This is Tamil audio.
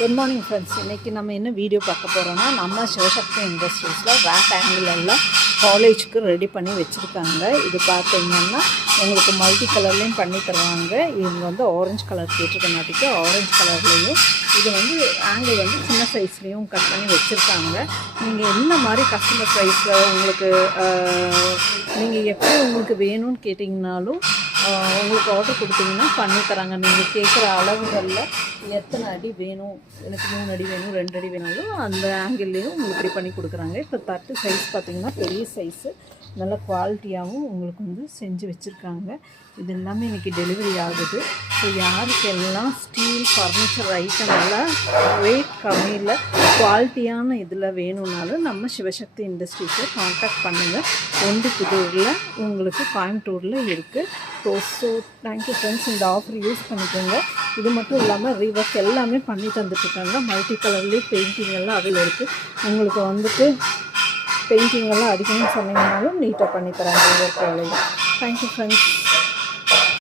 Good morning friends. இன்றைக்கி நம்ம என்ன வீடியோ பார்க்க போகிறோன்னா, நம்ம சிவசக்தி இண்டஸ்ட்ரீஸில் ரேக் ஆங்கிள் எல்லாம் காலேஜுக்கு ரெடி பண்ணி வச்சுருக்காங்க. இது பார்த்தீங்கன்னா உங்களுக்கு மல்டி கலர்லேயும் பண்ணி தருவாங்க. இவங்க வந்து ஆரஞ்சு கலர் கேட்டிருக்கனாட்டிக்கு ஆரஞ்சு கலர்லேயும், இது வந்து ஆங்கிள் வந்து சின்ன சைஸ்லேயும் கட் பண்ணி வச்சுருக்காங்க. நீங்கள் என்ன மாதிரி கஸ்டமர் ப்ரைஸில் உங்களுக்கு நீங்கள் எப்படி உங்களுக்கு வேணும்னு கேட்டிங்கனாலும் உங்களுக்கு ஆர்டர் கொடுத்தீங்கன்னா பண்ணி தராங்க. நீங்கள் கேட்குற அளவுகளில் எத்தனை அடி வேணும், எனக்கு 3 அடி வேணும், 2 அடி வேணாலும் அந்த ஆங்கிள்லேயும் உங்களுக்கு இப்படி பண்ணி கொடுக்குறாங்க. இப்போ தட்டு சைஸ் பார்த்திங்கன்னா பெரிய சைஸு, நல்ல குவாலிட்டியாகவும் உங்களுக்கு வந்து செஞ்சு வச்சுருக்காங்க. இது எல்லாமே இன்றைக்கி டெலிவரி ஆகுது. ஸோ யாருக்கெல்லாம் ஸ்டீல் ஃபர்னிச்சர் ஐட்டம் எல்லாம் ரேட் கம்மியில் குவாலிட்டியான இதில் வேணும்னாலும் நம்ம சிவசக்தி இண்டஸ்ட்ரீஸை காண்டாக்ட் பண்ணுங்கள். ஒண்டிப்புதூரில் உங்களுக்கு கோயம்புத்தூரில் இருக்குது. So thank you friends. இந்த ஆஃபர் யூஸ் பண்ணிக்கோங்க. இது மட்டும் இல்லாமல் ரீவர்க் எல்லாமே பண்ணி தந்துட்டுருக்காங்க. மல்டி கலர்லேயே பெயிண்டிங் எல்லாம் அதில் இருக்குது. உங்களுக்கு வந்துட்டு பெயிண்டிங் எல்லாம் அடிக்கணும்னு சொன்னீங்கன்னாலும் நீட்டாக பண்ணி தராங்க ரீவர்க் வேலையில். Thank you friends.